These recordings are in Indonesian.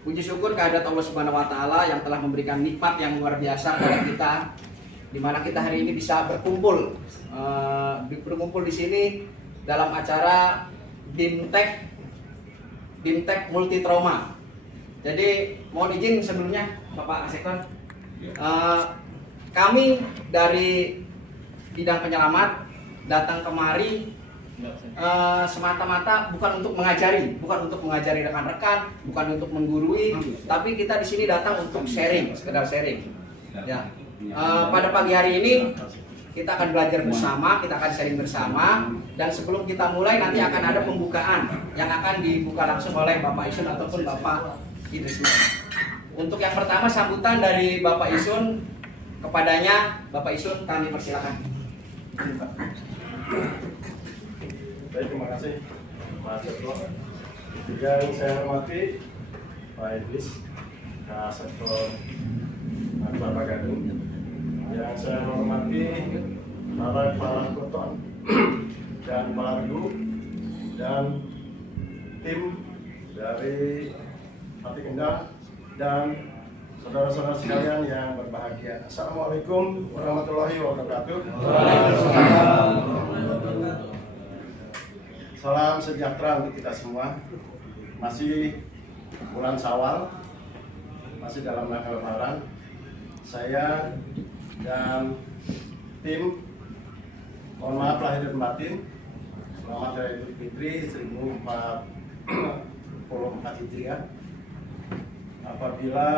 Puji syukur kehadirat Allah Subhanahu wa taala yang telah memberikan nikmat yang luar biasa kepada kita, di mana kita hari ini bisa berkumpul di sini dalam acara BIMTEK Multi Trauma. Jadi mohon izin sebelumnya Bapak Sektor, kami dari bidang penyelamat datang kemari semata-mata bukan untuk mengajari rekan-rekan, bukan untuk menggurui, tapi kita di sini datang untuk sharing, sekedar sharing. Ya. Pada pagi hari ini kita akan belajar bersama, kita akan sharing bersama, dan sebelum kita mulai nanti akan ada pembukaan yang akan dibuka langsung oleh Bapak Isun ataupun Bapak Idris. Untuk yang pertama sambutan dari Bapak Isun, kepadanya Bapak Isun kami persilakan. Baik, terima kasih Mas Joko. Yang saya hormati Pak Idris, Sektor Kelapa Gading. Yang saya hormati para kepala Koton dan kepala Regu dan tim dari Pati Kendal dan saudara-saudara sekalian yang berbahagia. Assalamualaikum warahmatullahi wabarakatuh. Salam sejahtera untuk kita semua. Masih bulan Syawal, masih dalam rangka Lebaran. Saya dan tim mohon maaf lahir dan batin. Selamat Hari Idul Fitri 1444 Hijriah. Apabila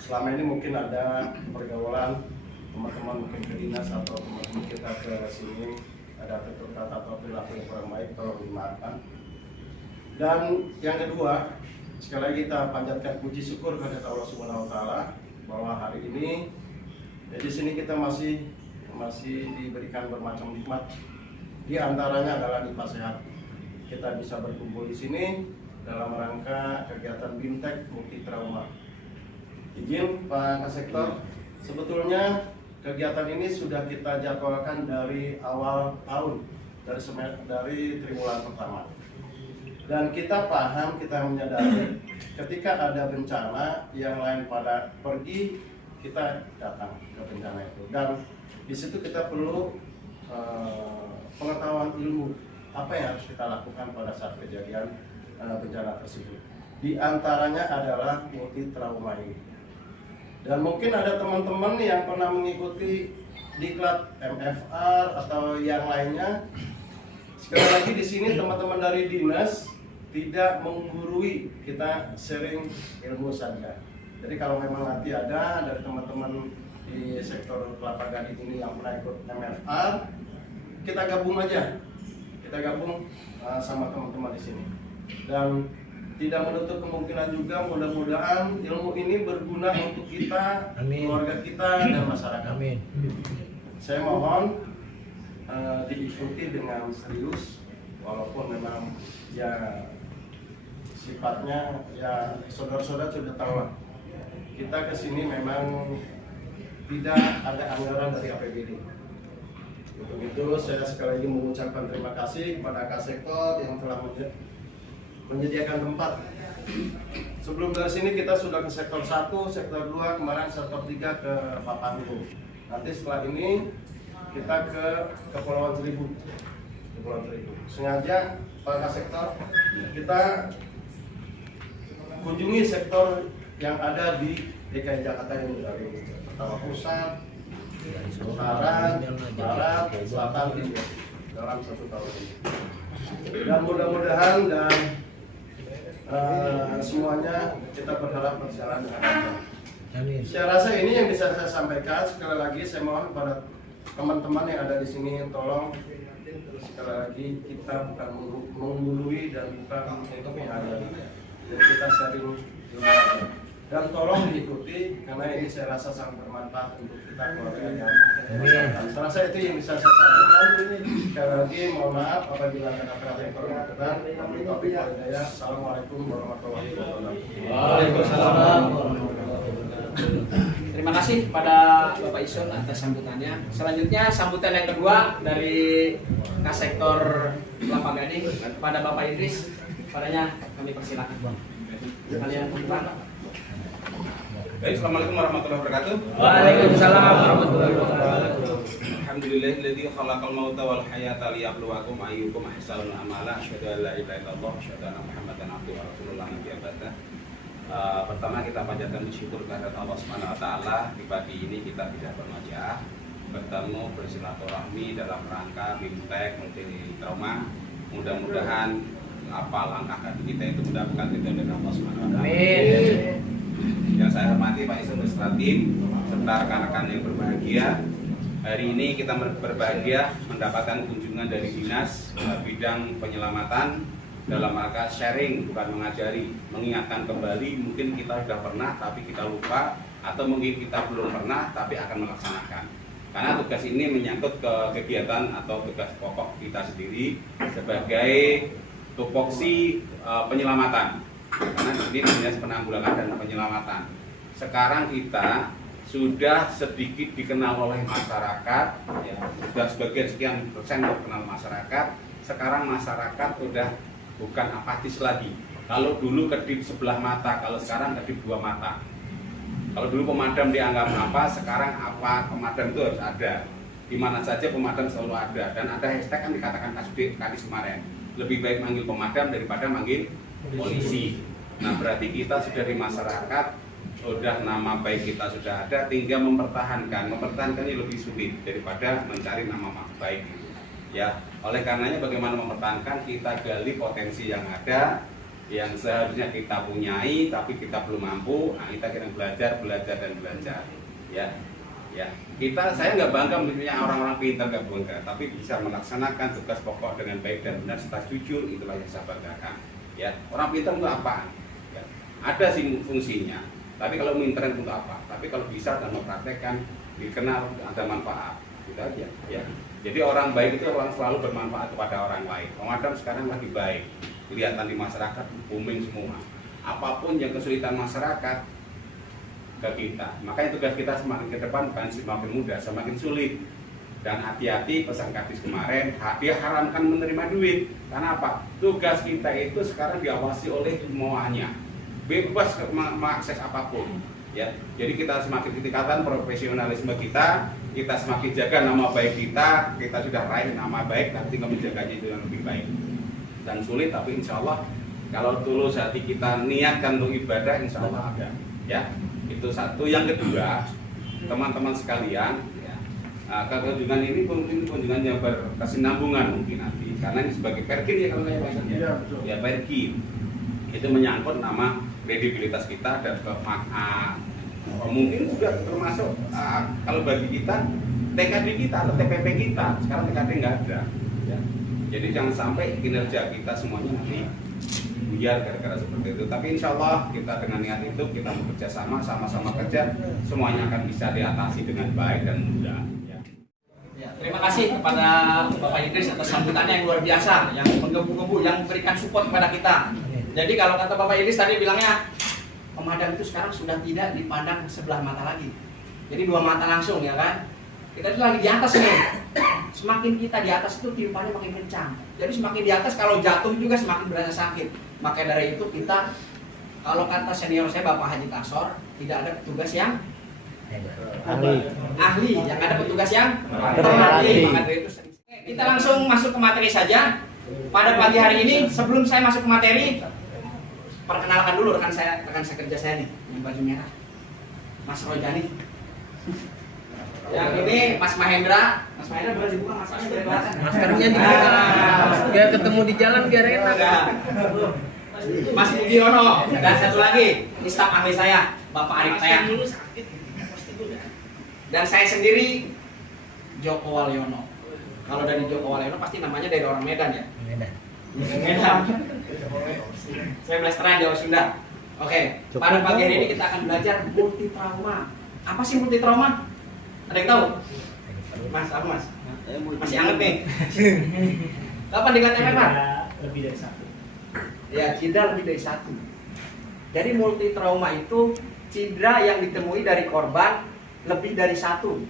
selama ini mungkin ada pergaulan teman-teman mungkin ke dinas atau teman-teman kita ke sini ada tutur kata atau perilaku yang kurang baik, tolong dimaafkan. Dan yang kedua, sekali lagi kita panjatkan puji syukur kepada Allah Subhanahu wa taala bahwa hari ini di sini kita masih diberikan bermacam nikmat. Di antaranya adalah nikmat sehat. Kita bisa berkumpul di sini dalam rangka kegiatan BIMTEK Multi Trauma. Izin Pak Kasektor, sebetulnya kegiatan ini sudah kita jadwalkan dari awal tahun, dari triwulan pertama. Dan kita paham, kita menyadari ketika ada bencana yang lain pada pergi, kita datang ke bencana itu. Dan di situ kita perlu pengetahuan ilmu apa yang harus kita lakukan pada saat kejadian bencana tersebut. Di antaranya adalah multi trauma ini. Dan mungkin ada teman-teman yang pernah mengikuti diklat MFR atau yang lainnya. Sekali lagi di sini teman-teman dari dinas tidak menggurui, kita sharing ilmu saja. Jadi kalau memang nanti ada dari teman-teman di sektor Kelapa Gading ini yang pernah ikut MFR, kita gabung aja. Kita gabung sama teman-teman di sini. Dan tidak menutup kemungkinan juga mudah-mudahan ilmu ini berguna untuk kita, amin, keluarga kita dan masyarakat. Amin. Saya mohon diikuti dengan serius, walaupun memang ya sifatnya ya saudara-saudara sudah tahu lah. Kita kesini memang tidak ada anggaran dari APBD. Untuk itu saya sekali lagi mengucapkan terima kasih kepada Kak Sektor yang telah menyediakan tempat. Sebelum dari sini kita sudah ke sektor 1, sektor 2, kemarin sektor 3 ke Papanggo. Nanti setelah ini kita ke Kepulauan Seribu. Sengaja Pak Sektor kita kunjungi sektor yang ada di DKI Jakarta ini, dari pertama pusat, utara, barat, selatan, timur dalam 1 tahun ini. Dan mudah-mudahan dan semuanya kita berharap berjalan dengan lancar. Saya rasa ini yang bisa saya sampaikan. Sekali lagi saya mohon kepada teman-teman yang ada di sini, tolong sekali lagi kita bukan menggurui dan bukan untuk menghadiri. Jadi kita sharing dan tolong diikuti karena ini saya rasa sangat bermanfaat untuk kita keluarga dan masyarakat. Saya rasa itu yang bisa saya sampaikan. Sekali lagi mohon maaf apabila ada kata-kata yang kurang berkenan. Assalamualaikum warahmatullahi wabarakatuh. Waalaikumsalam. Terima kasih pada Bapak Isun atas sambutannya. Selanjutnya sambutan yang kedua dari Kak Sektor Kelapa Gading kepada Bapak Idris. Padanya kami persilakan. Kalian Baik, assalamualaikum warahmatullahi wabarakatuh. Waalaikumsalam warahmatullahi wabarakatuh. Alhamdulillahilladzi khalaqal mauta wal hayata liyabluwakum ayyukum ahsanu amala. Asyhadu an la ilaha illallah wa asyhadu anna Muhammadan abduhu wa rasuluh nabi abada. Pertama kita panjatkan syukur kepada Allah Subhanahu wa taala. Di pagi ini kita tidak bermaja, bertemu bersilaturahmi dalam rangka BIMTEK multi trauma. Mudah-mudahan apa langkah kaki kita itu mendapatkan ridho dari Allah Subhanahu wa taala. Amin. Yang saya hormati Pak Isam beserta tim serta rekan-rekan yang berbahagia. Hari ini kita berbahagia mendapatkan kunjungan dari dinas bidang penyelamatan dalam rangka sharing, bukan mengajari, mengingatkan kembali. Mungkin kita sudah pernah tapi kita lupa, atau mungkin kita belum pernah tapi akan melaksanakan. Karena tugas ini menyangkut ke kegiatan atau tugas pokok kita sendiri sebagai tupoksi penyelamatan. Karena ini dinas penanggulangan dan penyelamatan. Sekarang kita sudah sedikit dikenal oleh masyarakat, ya, sudah sebagian sekian persen dikenal masyarakat. Sekarang masyarakat sudah bukan apatis lagi. Kalau dulu kedip sebelah mata, kalau sekarang kedip dua mata. Kalau dulu pemadam dianggap apa, sekarang apa, pemadam itu harus ada. Di mana saja pemadam selalu ada. Dan ada hashtag kan dikatakan kadis kemarin, lebih baik manggil pemadam daripada manggil polisi. Nah, berarti kita sudah di masyarakat, sudah nama baik kita sudah ada, tinggal mempertahankan ini lebih sulit daripada mencari nama baik. Ya, oleh karenanya bagaimana mempertahankan, kita gali potensi yang ada, yang seharusnya kita punyai tapi kita belum mampu. Nah, kita kira belajar. Ya, saya nggak bangga punya orang-orang pintar, nggak bangga, tapi bisa melaksanakan tugas pokok dengan baik dan benar serta jujur, itulah yang saya banggakan. Ya, orang pintar untuk apa? Ya, ada sih fungsinya, tapi kalau internet untuk apa? Tapi kalau bisa dan mempraktekkan, dikenal ada manfaat, gitu aja. Ya, jadi orang baik itu orang selalu bermanfaat kepada orang lain. Pemadam sekarang lagi baik, kelihatan di masyarakat booming semua. Apapun yang kesulitan masyarakat ke kita, makanya tugas kita semakin ke depan bukan semakin mudah, semakin sulit. Dan hati-hati pesan kadis kemarin, dia haramkan menerima duit. Karena apa? Tugas kita itu sekarang diawasi oleh semuanya, bebas mengakses apapun. Ya, jadi kita semakin tingkatkan profesionalisme kita semakin jaga nama baik kita sudah raih nama baik, tapi tinggal menjaganya itu yang lebih baik. Dan sulit, tapi insya Allah kalau tulus hati kita niatkan untuk ibadah, insya Allah ada. Ya, itu satu. Yang kedua, teman-teman sekalian, kunjungan ini mungkin kunjungan yang berkesinambungan mungkin nanti, karena ini sebagai perkin ya kalau saya bahasanya. Ya, perkin itu menyangkut nama kredibilitas kita dan mungkin juga termasuk kalau bagi kita TKD kita atau TPP kita. Sekarang TKD nggak ada. Ya. Jadi jangan sampai kinerja kita semuanya nanti biar gara-gara seperti itu. Tapi insya Allah kita dengan niat itu kita bekerja sama-sama kerja, semuanya akan bisa diatasi dengan baik dan mudah. Ya, terima kasih kepada Bapak Idris atas sambutannya yang luar biasa, yang menggebu-gebu, yang memberikan support kepada kita. Jadi kalau kata Bapak Idris tadi bilangnya, pemadam itu sekarang sudah tidak dipandang sebelah mata lagi. Jadi dua mata langsung, ya kan? Kita itu lagi di atas nih. Semakin kita di atas itu tiupannya makin kencang. Jadi semakin di atas kalau jatuh juga semakin berasa sakit. Maka dari itu kita, kalau kata senior saya Bapak Haji Tasor, tidak ada petugas yang ahli, yang ada petugas yang terlatih. Maka dari itu kita langsung masuk ke materi saja. Pada pagi hari ini, sebelum saya masuk ke materi, perkenalkan dulu rekan kerja saya nih, yang baju merah, Mas Rojani. Yang ini Mas Mahendra. Mas Mahendra boleh dibuka maskernya dari belakang. Maskernya dibuka. Biar ketemu di jalan biar enak. Mas Mugiono, dan satu lagi, ini staf ahli saya, Bapak Arif Taya. Dan saya sendiri, Joko Walyono. Kalau dari Joko Walyono pasti namanya dari orang Medan ya? Medan. Saya Blasteran Jawa Sunda. Oke, pada pagi hari ini kita akan belajar multi trauma. Apa sih multi trauma? Ada yang tahu? Mas, apa Mas? Masih anget nih. Kapan dikatakan Pak? Lebih dari satu. Ya, cedera lebih dari satu. Jadi multi trauma itu cedera yang ditemui dari korban lebih dari satu.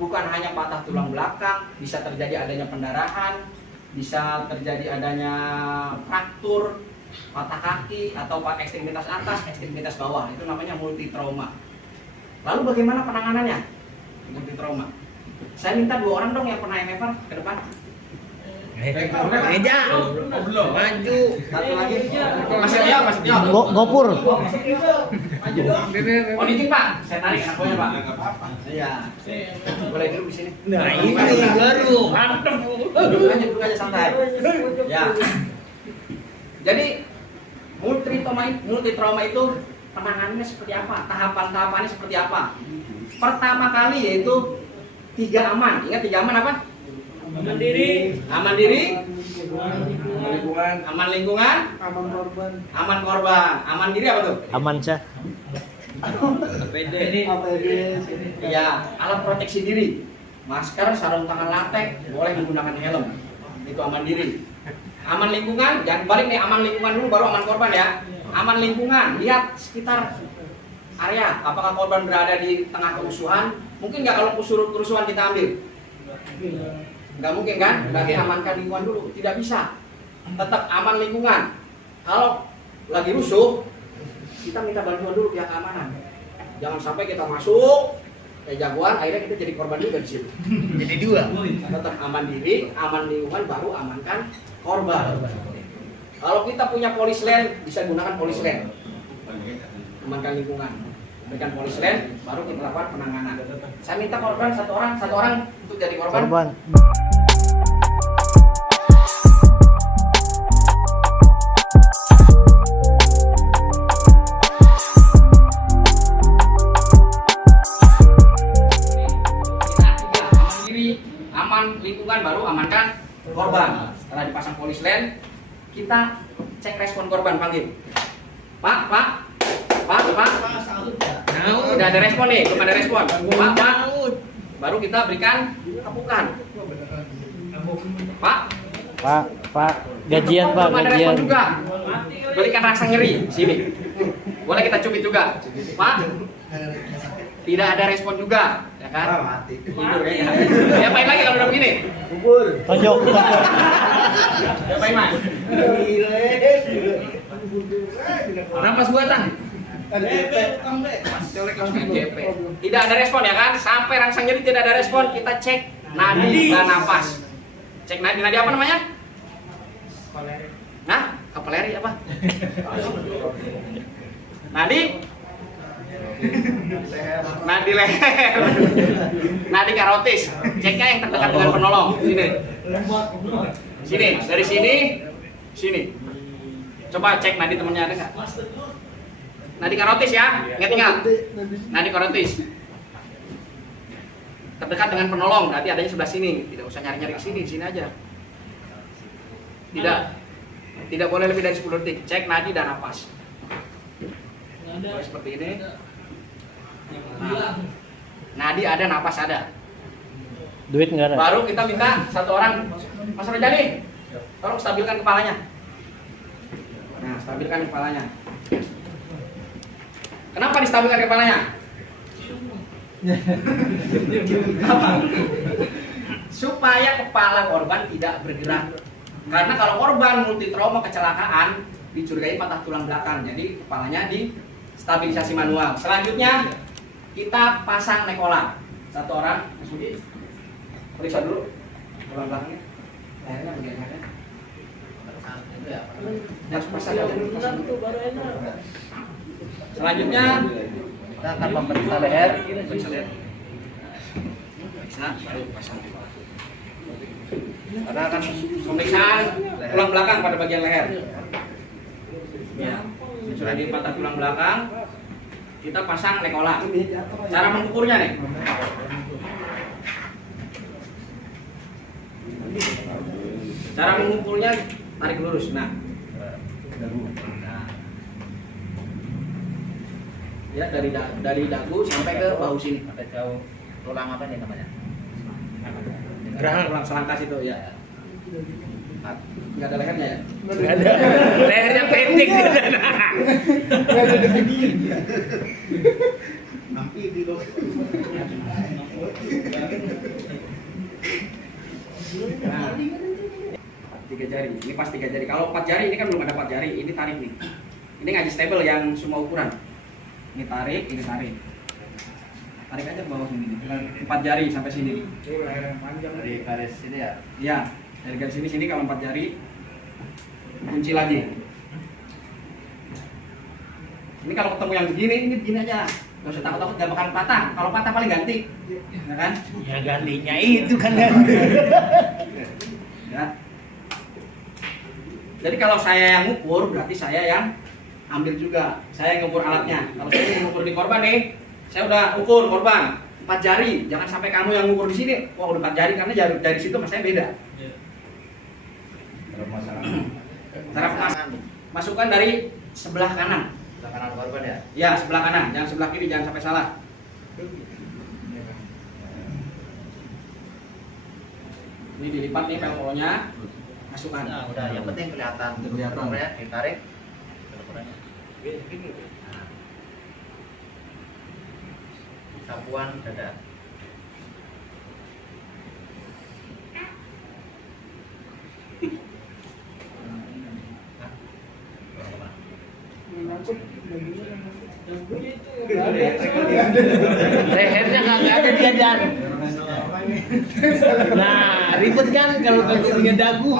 Bukan hanya patah tulang belakang, bisa terjadi adanya pendarahan, bisa terjadi adanya fraktur, patah kaki, atau ekstremitas atas, ekstremitas bawah. Itu namanya multi trauma. Lalu bagaimana penanganannya? Multi trauma. Saya minta 2 orang dong yang pernah MFR ke depan. Meja. Maju. Satu lagi. Masih dia, masih dia. Gopur. Oh izin Pak, saya tarik anak Pak. Iya. Boleh duduk di sini. Nah ini baru. Mantap. Duduk aja santai. Ya. Jadi multi trauma itu penanganannya seperti apa? Tahapan-tahapannya seperti apa? Pertama kali yaitu 3 aman. Ingat 3 aman apa? Aman diri, aman lingkungan, aman korban. Aman diri apa tuh? Aman sah. Iya, alat proteksi diri. Masker, sarung tangan latex, boleh menggunakan helm. Itu aman diri. Aman lingkungan, jangan balik nih, aman lingkungan dulu baru aman korban ya. Aman lingkungan, lihat sekitar area. Apakah korban berada di tengah kerusuhan? Mungkin nggak kalau kerusuhan kita ambil? Nggak mungkin kan? Berarti amankan lingkungan dulu. Tidak bisa. Tetap aman lingkungan. Kalau lagi rusuh, kita minta bantuan dulu pihak keamanan. Jangan sampai kita masuk kayak jagoan, akhirnya kita jadi korban juga di situ. Jadi 2. Tetap aman diri, aman lingkungan, baru amankan korban. Kalau kita punya polis land, bisa gunakan polis land. Amankan lingkungan. Berikan polis land, baru kita lakukan penanganan. Saya minta korban satu orang untuk jadi korban. Aman lingkungan baru amankan korban. Setelah dipasang polis land, kita cek respon korban, panggil. Pak. Tidak ada respon nih, belum ada respon. Pak. Baru kita berikan tepukan. Pak. Gajian Pak, Belum ada gajian. respon juga. Berikan rasa nyeri, sini. Boleh kita cubit juga. Pak. Tidak ada respon juga, ya kan? Tidur kayaknya. Diapain lagi kalau udah begini? Tonjok. Diapain Mas? Napas buatan. Tidak ada respon ya kan? Sampai rangsang nyeri tidak ada respon, kita cek nadi dan napas. Cek nadi apa namanya? Nah, kapeleri apa? Nadi leher. Nadi karotis. Ceknya yang terdekat dengan penolong. Sini, dari sini. Coba cek nadi temennya ada nggak? Nadi karotis ya, ingat. Nadi karotis. Terdekat dengan penolong, berarti adanya sebelah sini. Tidak usah nyari-nyari ke sini, sini aja. Tidak boleh lebih dari 10 detik. Cek nadi dan napas. Seperti ini. Nah, nadi ada, napas ada. Duit nggak ada. Baru kita minta satu orang, Mas Rojani, tolong stabilkan kepalanya. Nah, stabilkan kepalanya. Kenapa distabilkan kepalanya? Supaya kepala korban tidak bergerak. Karena kalau korban multi trauma kecelakaan dicurigai patah tulang belakang, jadi kepalanya distabilisasi manual. Selanjutnya kita pasang nekola. Satu orang, Mas Budi, periksa dulu tulang belakangnya. Lehernya bagaimana? Pasang aja dulu. Selanjutnya kita akan memeriksa leher. Periksa, baru pasang. Ada akan pemeriksaan tulang belakang pada bagian leher. Ya, sudah di patah tulang belakang, kita pasang nekola. Cara mengukurnya nih. Cara mengukurnya tarik lurus. Nah. Ya, dari dagu sampai ke bahu sini. Sampai jauh tulang apa nih namanya? Tulang selangkas itu ya. Nggak ada lehernya ya? Nggak ada. Lehernya pendek. Nah, 3 jari. Ini pas 3 jari. Kalau 4 jari ini kan belum ada 4 jari. Ini tarik nih. Ini ngaji stable yang semua ukuran. Ini tarik, ini tarik. Tarik aja ke bawah sini. 4 jari sampai sini. Dari garis ini ya. Iya, dari garis sini kalau 4 jari. Kunci lagi. Ini kalau ketemu yang begini, ini begini aja. Gak usah takut-takut, gak bakalan patah. Kalau patah paling ganti, ya kan? Ya gantinya itu kan. Ya. Jadi kalau saya yang ngukur, berarti saya yang ambil juga. Saya yang ngukur alatnya. Kalau saya yang ngukur di korban nih, saya udah ukur korban 4 jari. Jangan sampai kamu yang ngukur di sini. Wah udah 4 jari karena jari dari situ mas saya beda. Cara masukkan dari sebelah kanan. Sebelah kanan korban ya. Ya sebelah kanan, jangan sebelah kiri, jangan sampai salah. Ini dilipat nih peloknya, masukkan. Nah, udah yang penting kelihatan. Kelihatan. Ya, ditarik. Sapuan dada. Lehernya nggak ada dia dan. Nah, ribet kan kalau punya dagu.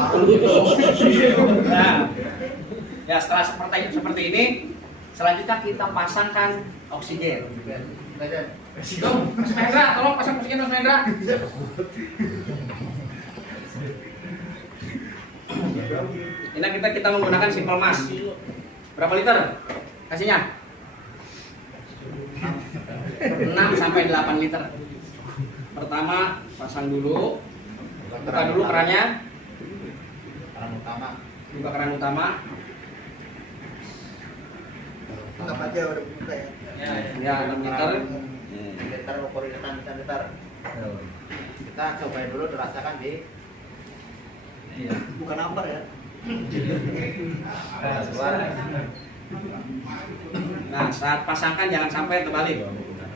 Nah, ya setelah seperti ini, selanjutnya kita pasangkan oksigen. Dong, Mas Mahendra, tolong pasang oksigen Mas Mahendra. Ini kita menggunakan simple mas. Berapa liter? Kasihnya? 6 sampai 8 liter. Pertama pasang dulu, buka dulu kerannya, Keran utama. buka keran utama. Anggap aja udah buka ya. Ya 6 liter. Liter ukur liter. Kita cobain dulu dirasakan di. Bukan amper ya. Nah saat pasangkan jangan sampai terbalik.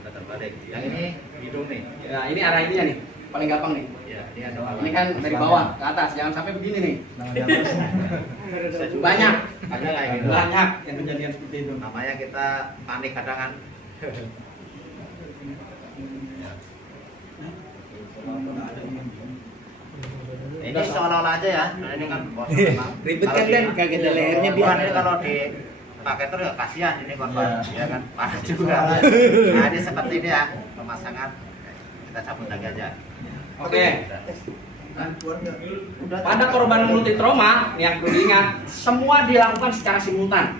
Terbalik. Yang ini hidung nih. Nah ini arah ininya nih, paling gampang nih. Ya, ini ada alat. Ini kan dari bawah ke atas, jangan sampai begini nih. Banyak, Ada kayak gitu. banyak yang kejadian seperti itu. Namanya kita panik kadang kan. Ini seolah-olah aja ya. Nah, ini kan kosong. Ribet kan dan kagak ada lehernya Bukan, biar. ini kalau dipakai terus ya kasihan ini korban, ya kan. Panas juga. Nah, ini seperti ini ya pemasangan. Kita cabut lagi aja. Oke. Pada korban multitrauma yang perlu diingat, semua dilakukan secara simultan.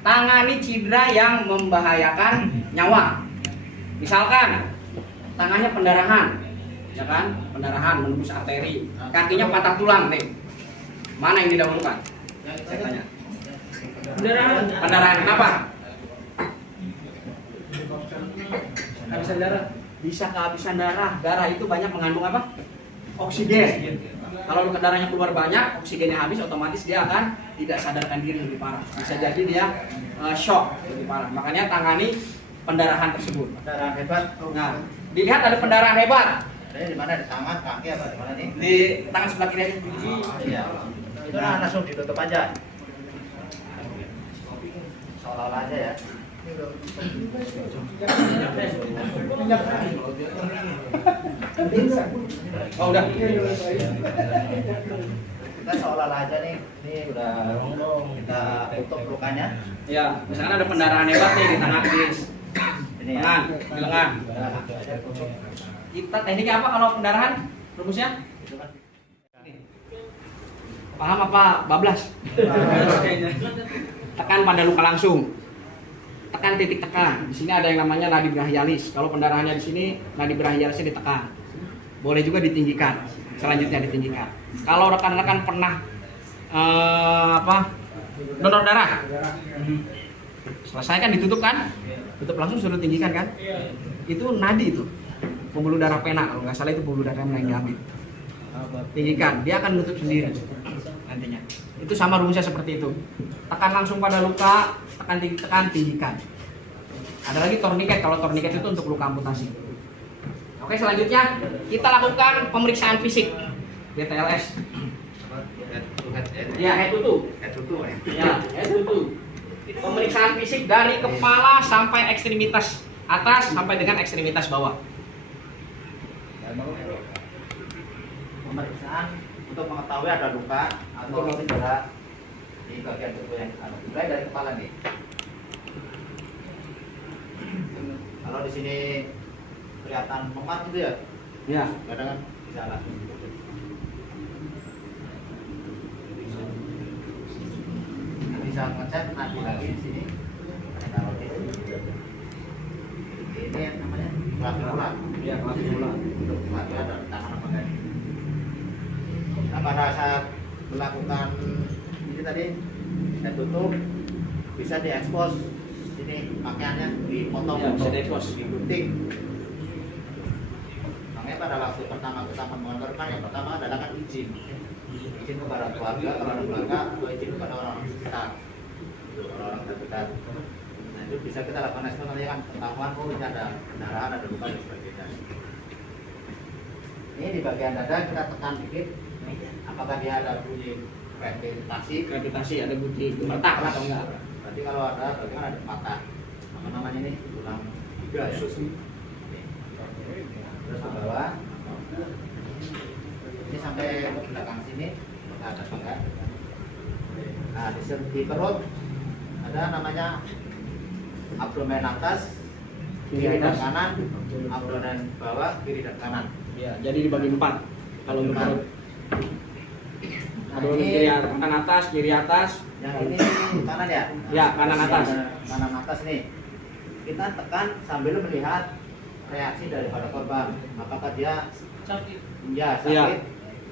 Tangani cedera yang membahayakan nyawa. Misalkan tangannya pendarahan, ya kan? Pendarahan menembus arteri, kakinya patah tulang nih. Mana yang didahulukan? Saya tanya. Pendarahan kenapa? Kehabisan darah. Bisa kehabisan darah. Darah itu banyak mengandung apa? Oksigen. Kalau darahnya keluar banyak, oksigennya habis, otomatis dia akan tidak sadarkan diri lebih parah. Bisa jadi dia shock lebih parah. Makanya tangani pendarahan tersebut. Pendarahan hebat. Nah, dilihat ada pendarahan hebat Ini di mana? Di tangan, kaki apa di mana nih? di tangan sebelah kiri aja. Iya. Itu langsung ditutup aja. Seolah-olah aja ya. Oh udah. Kita seolah-olah aja nih, ini udah kita tutup lukanya. Ya, misalkan ada pendarahan hebat nih di tangan kiri, Ini ya. lengan, di lengan. Kita tekniknya apa kalau pendarahan? Rumusnya? Paham apa? Bablas. Tekan pada luka langsung. Tekan titik tekan. Di sini ada yang namanya nadi brachialis. Kalau pendarahannya di sini, nadi brachialisnya ditekan. Boleh juga ditinggikan. Selanjutnya ditinggikan. Kalau rekan-rekan pernah donor darah, selesai kan ditutup kan? Tutup langsung suruh tinggikan kan? Itu nadi itu. Pembuluh darah pena kalau nggak salah itu pembuluh darah yang diambil. Tinggikan, dia akan nutup sendiri nantinya. Itu sama rumusnya seperti itu. Tekan langsung pada luka, tekan tinggikan. Ada lagi torniket, kalau torniket itu untuk luka amputasi. Oke, selanjutnya kita lakukan pemeriksaan fisik BTLS. Ya, head to toe. Ya, head to toe. Pemeriksaan fisik dari kepala sampai ekstremitas atas sampai dengan ekstremitas bawah. Pemeriksaan untuk mengetahui ada luka atau cedera di bagian tubuh yang mulai dari kepala nih. Kalau di sini kelihatan memar gitu ya, Ya. kadang bisa langsung. Bisa ngecek nanti lagi di sini. Taruh di sini. Ini yang namanya clavicula. Ya, clavicula. Untuk clavicula dan tangan apa enggak? Nah, pada saat melakukan ini tadi saya tutup, bisa diekspos sini pakaiannya, dipotong, Ya, bisa diekspos. digunting. Makanya pada waktu pertama kita mengeluarkan yang pertama adalah kan izin kepada keluarga kalau ada keluarga atau izin kepada orang-orang sekitar, orang-orang terdekat. Nah itu bisa kita lakukan ekspos nanti kan ketahuan oh ini ada pendarahan, ada luka dan sebagainya. Ini di bagian dada kita tekan dikit. Apakah dia ada bunyi krepitasi? Gravitasi ada bunyi gemetar atau enggak? Berarti kalau ada, berarti kan ada patah. Apa namanya ini? Tulang iga ya. Terus ke bawah. Ini sampai ke belakang sini, ke atas enggak? Nah di perut ada namanya abdomen atas, kiri dan kanan, abdomen bawah, kiri dan kanan. Ya, jadi dibagi 4. Kalau untuk perut. Nah, Ada ini kiri kanan atas, kiri atas. yang ini kanan ya? Ya, kanan atas. Kanan atas nih. Kita tekan sambil melihat reaksi daripada korban. Apakah dia sakit? Ya, sakit. Ya.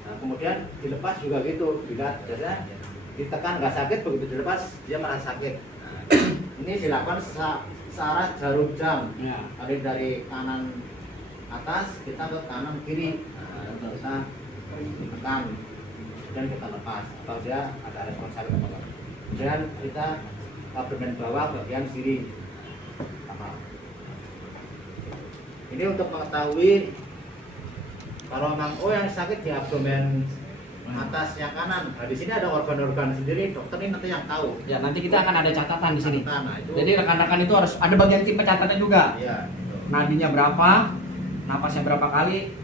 Nah, kemudian dilepas juga gitu. Bila biasanya ditekan nggak sakit, begitu dilepas dia malah sakit. Nah, ini dilakukan searah jarum jam. Ya. Dari kanan atas kita ke kanan kiri. Nah, kita tekan dan kita lepas atau dia ada respon sakit atau enggak. Dan kita abdomen bawah bagian kiri sama. Ini untuk mengetahui kalau memang yang sakit di abdomen atas yang kanan. Nah, di sini ada organ-organ sendiri, dokter ini nanti yang tahu. Ya, nanti kita akan ada catatan di sini. Nah, itu. Jadi rekan-rekan itu harus ada bagian tim pencatatnya juga. Iya. Nadinya berapa, napasnya berapa kali.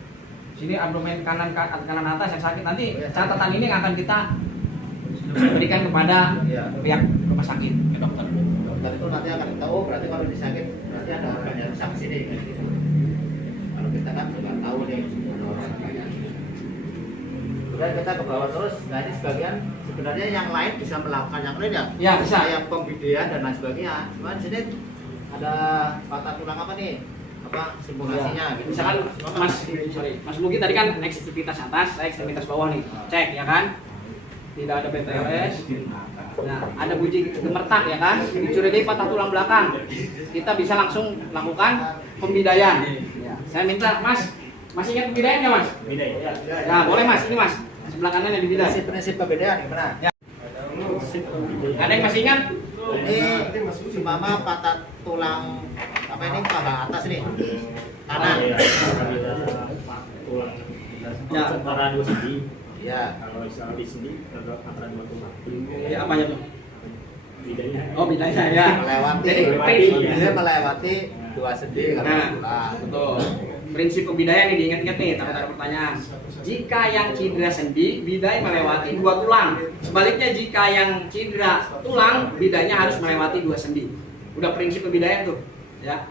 Sini abdomen kanan atas yang sakit. Nanti catatan ini akan kita berikan kepada pihak rumah sakit, ke dokter. Dokter itu nanti akan tahu berarti kalau ini sakit berarti ada organ yang rusak sini. Gitu. Kalau kita kan nggak tahu nih ada orang banyak. Kemudian kita ke bawah terus. Nah ini sebagian sebenarnya yang lain bisa melakukan yang lain ya. Ya, bisa. Kayak pembidean dan lain sebagainya. Cuman di sini ada patah tulang apa nih? Apa simulasinya? Ya. Gitu. Misalkan Mas Mugi tadi kan ekstremitas atas, saya ekstremitas bawah nih. Cek ya kan? Tidak ada BTRS. Nah, ada bunyi gemetar ya kan? Dicurigai patah tulang belakang. Kita bisa langsung lakukan pembidaian. Ya. Saya minta Mas ingat pembidaian nggak Mas? Bidai. Nah, boleh Mas, ini Mas. Sebelah kanan yang dibidai. Prinsip pembedaan gimana? Ya. Ada yang masih ingat? Ini umpama patah tulang apa ini paha atas nih kanan. Ya. Antara dua sendi. Ya. Kalau misalnya di sini antara dua tulang. Ya, apanya tuh? Bidainya. Oh, bidainya ya. Melewati. Dia melewati dua sendi kalau Nah, tulang. betul. Prinsip pembidaian ini diingat-ingat nih, takut ada pertanyaan. Jika yang cedera sendi, bidai melewati 2 tulang. Sebaliknya jika yang cedera tulang, bidainya harus melewati 2 sendi. Udah prinsip pembidaian tuh, ya.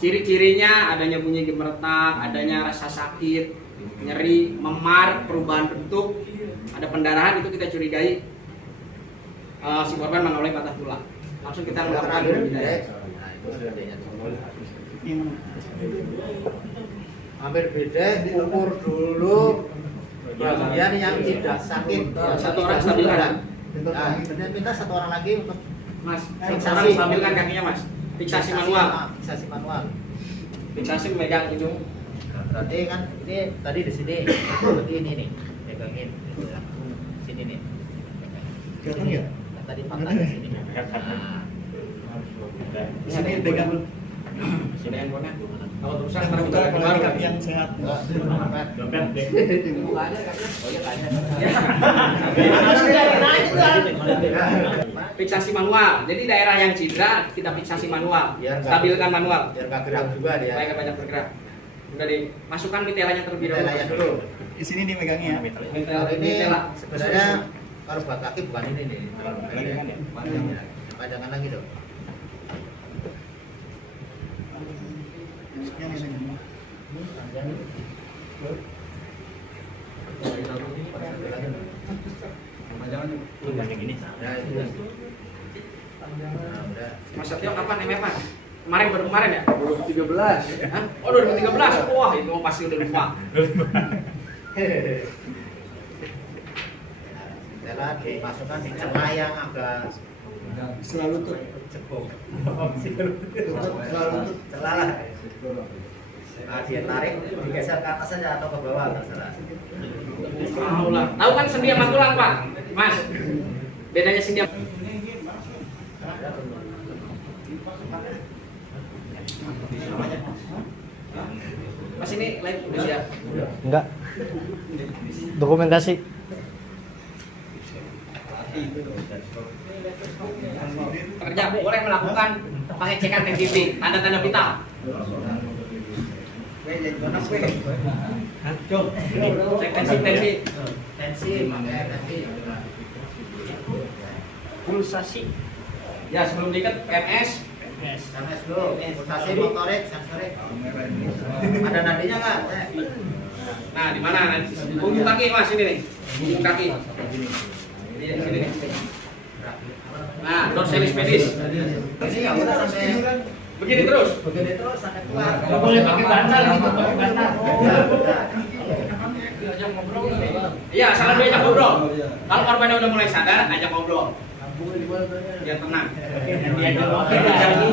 Ciri-cirinya adanya bunyi gemeretak, adanya rasa sakit, nyeri, memar, perubahan bentuk, ada pendarahan, itu kita curigai si korban mengalami patah tulang. Langsung kita melakukan pembidaian. Nah, itu bedanya. Hampir beda, ukur dulu bagian yang tidak sakit. Satu orang stabilkan. Nah, minta satu orang lagi untuk Mas, Fiksasi. orang stabilkan kakinya Mas. Fiksasi manual. Fiksasi manual. Fiksasi memegang ujung. Berarti kan ini tadi di sini, berarti ini nih, pegangin. Sini nih. Kelihatan ya? Kan tadi patah di sini. Di sini pegang. Sini handphonenya. Kalau terusan ntar kita baru lagi. yang sehat. Dompet deh. Buka aja kan? Oh iya tanya. Harus dari naik tuh. fiksasi manual. Jadi daerah yang cedera kita fiksasi manual, Biar nggak- stabilkan manual. Biar nggak gerak juga dia. Supaya nggak banyak bergerak. Udah dimasukkan mitelanya terlebih Kita dahulu. tanya dulu. Di sini nih megangnya. Kalau ini sebenarnya kalau buat kaki bukan ini nih. Panjangnya. Panjangan lagi dong. Yang ini. Nah, itu. Nah, udah. Mas Satyo kapan MF-an? Baru kemarin ya? 2013. Hah? Oh 2013. Wah, itu mah pasti udah lupa. Setelah dimasukkan di tengah yang agak Selalu tuh. cekung. Selalu tuh. Celah lah. Nah, dia tarik, digeser ke atas saja atau ke bawah terserah. Tahu lah. Tahu kan sendi sama tulang, Pak? Mas. Bedanya sendi sama Mas ini live udah siap. Enggak. Dokumentasi. Pekerja boleh melakukan pengecekan TTV, tanda-tanda vital. Cek tensi. Tensi, makanya tensi. Pulsasi. Ya sebelum diikat PMS. Sanes dulu, pulsasi motorik, sensorik. Ada nadinya nggak? Nah di mana? Punggung kaki Mas ini nih. Punggung kaki. Ini di sini nih. Nah dorsalis pedis. Ini nggak usah sampai Begini terus. begini terus sampai keluar. Nggak boleh pakai bantal gitu, pakai bantal. Iya, salah diajak ngobrol. Kalau korbannya udah mulai sadar, ajak ngobrol. Biar tenang.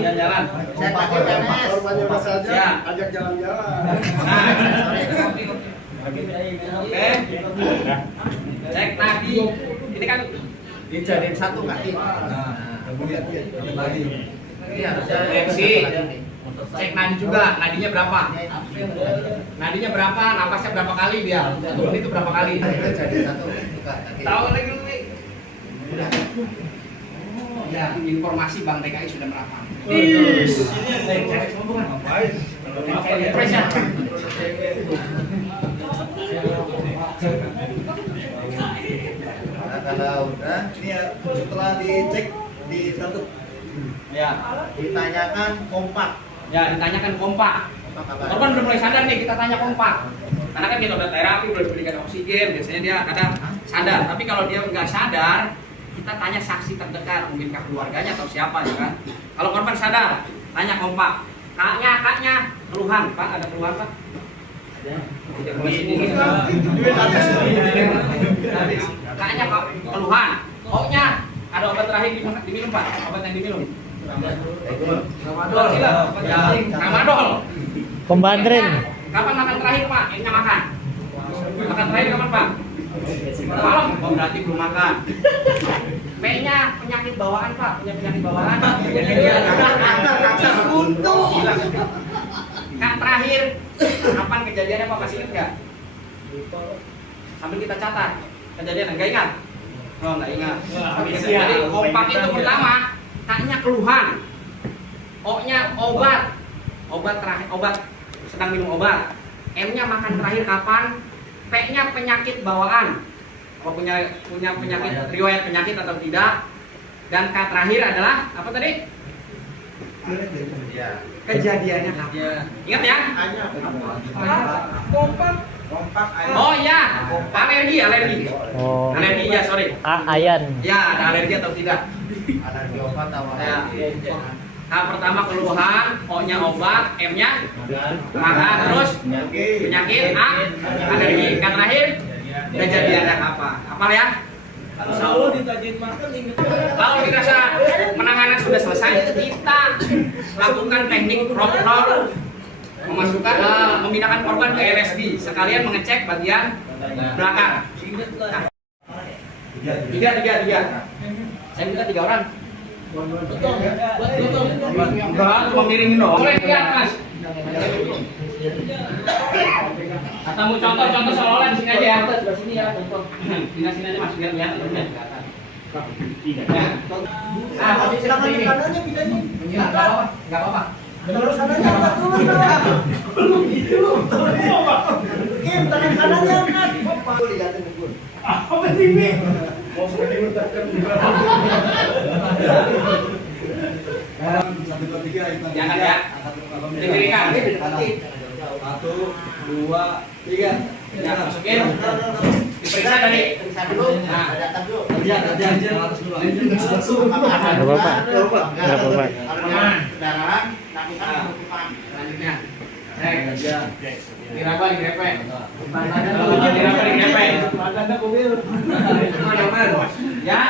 Jalan-jalan. Saya pakai PMS. Korbannya udah saja, Ya. ajak jalan-jalan. Nah, oke. Cek nadi. Ini kan Dijadiin satu kaki. Ini harusnya tensi. Cek nadi juga, nadinya berapa? Nadinya berapa? Napasnya berapa kali dia? Satu menit itu berapa kali? Jadi satu buka kaki. Tahu lagi lu nih. Ya, informasi Bang DKI sudah merapat. Nah, kalau udah Ini ya, setelah dicek di satu. Ya, ditanyakan kompak. ya ditanyakan kompak. Kompak apa? Korban udah mulai sadar nih, kita tanya kompak. Karena kan kita udah terapi, udah diberikan oksigen, biasanya dia kadang sadar. Tapi kalau dia nggak sadar, kita tanya saksi terdekat, mungkin keluarganya atau siapa ya kan. Kalau korban sadar, tanya kompak. Kaknya, keluhan, Pak, ada keluhan Pak? Ada. Kaknya Pak, keluhan. Koknya, ada obat terakhir diminum Pak, obat yang diminum. Tramadol, ya, tramadol. Pembandring. Kapan makan terakhir Pak? Ini makan. Makan terakhir kapan Pak? Malam. Oh berarti belum makan. B-nya penyakit bawaan Pak, punya penyakit bawaan. Buntu. Kak terakhir, kapan kejadiannya Pak? Masih ingat nggak? Sambil kita catat kejadian, nggak ingat? Oh nggak ingat. Jadi kompak itu pertama, K-nya keluhan, O-nya obat terakhir, obat sedang minum obat. M-nya makan terakhir kapan? P-nya penyakit bawaan, apa punya penyakit, riwayat penyakit atau tidak. Dan K terakhir adalah apa tadi? Ya. Kejadiannya kapan? Ingat ya? Kompak. Oh iya, alergi. Oh. Alergi ya, sorry. Ayan. Ya, ada alergi atau tidak? Alergi obat atau Ya. alergi? K pertama keluhan, O-nya obat, M-nya makan, terus penyakit, A alergi. K terakhir kejadiannya apa? Hafal ya? Kalau dirasa penanganan sudah selesai, kita lakukan teknik roll, memasukkan, memindahkan korban ke RSD, sekalian mengecek bagian belakang. Tiga. Saya minta 3 orang. Enggak, cuma miringin doang. Boleh lihat Mas. Atau mau contoh seolah-olah di sini aja ya. Di sini ya, contoh. Di sini aja Mas, biar lihat. Nah, posisi seperti ini. Menyilang, nggak apa-apa, nggak apa-apa. Tangan kanannya angkat dulu, Kim, tangan kanannya angkat. Apa sih ini? Mau seperti letakkan juga. Jangan ya. Diberikan. 1, 2, 3. Ya, masukin. Diperiksa tadi. Periksa dulu. Nah. Data dulu. Nggak apa-apa. Nggak apa-apa. Kendaraan, lakukan penutupan. Selanjutnya. Cek. Diraba, digrepe. Diraba, digrepe. Ya.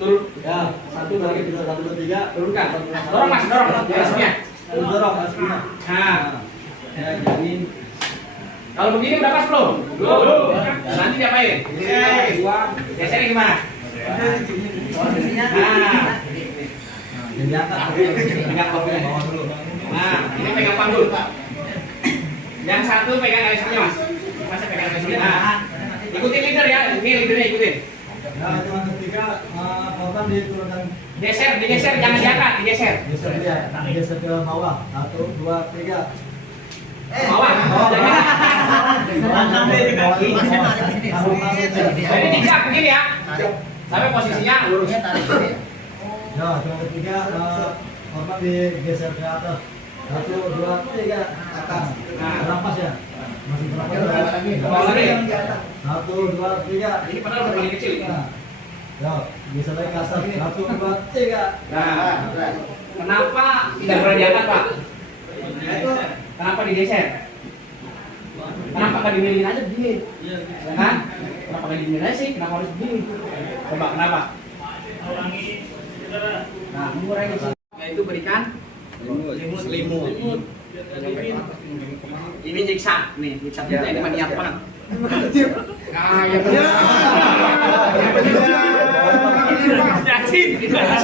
Turun. Ya, 1, 2, 3. Turunkan. Dorong mas, dorong. Garisnya. Dorong garisnya. Nah. Ya, jamin. Kalau begini udah pas belum? Belum. Nanti diapain? Geser gimana? Nah. Pegang kopi. Nah, ini pegang panggul. Yang satu pegang garisnya mas. Masa pegang garisnya. Nah, ikutin leader ya. Ini leadernya ikutin. Nah, hitungan ketiga, korban diturunkan. Geser, digeser, jangan diangkat, digeser. Geser dia, geser ke bawah. 1, 2, 3. Bawah. Jadi dicak begini ya. Sampai posisinya lurus. Ya, hitungan ketiga, korban digeser ke atas. 1, 2, 3, atas. Rampas ya. Masih Bawah lagi. 1, 2, 3. Ini padahal begini kecil. Ya, geser lagi ke atas. 1, 2, 3. Nah, kenapa tidak boleh diangkat pak? Kenapa digeser? Kenapa nggak dimilin aja begini? Kan? Kenapa nggak dimilin aja sih? Kenapa harus begini? Coba kenapa? Nah, mengurangi yaitu berikan selimut. Ini nyiksa nih, nyiksa kita ini mah niat banget. Nah, ya benar.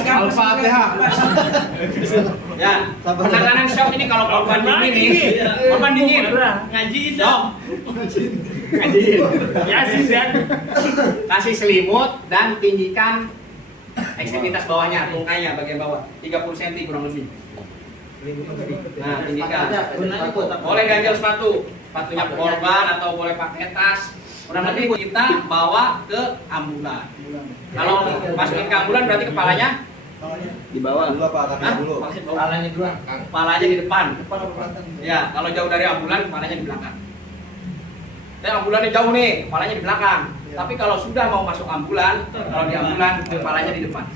Al-Fatihah. Ya, penanganan shock ini kalau korban dingin nih, korban dingin. Ngaji dong. Ngaji. Yasin dan kasih selimut dan tinggikan ekstremitas bawahnya, tungkainya bagian bawah 30 cm kurang lebih. Nah, tinggikan. Boleh ganjel sepatunya korban atau boleh pakai tas. Kurang lebih kita bawa ke ambulan. Kalau masukin ke ambulan berarti kepalanya Di bawah dulu apa Hah? Kepalanya duluan. Kepalanya di depan. Ya, kalau jauh dari ambulan kepalanya di belakang. Dan ambulannya jauh nih, kepalanya di belakang. Tapi kalau sudah mau masuk ambulan, kalau di ambulan kepalanya di depan.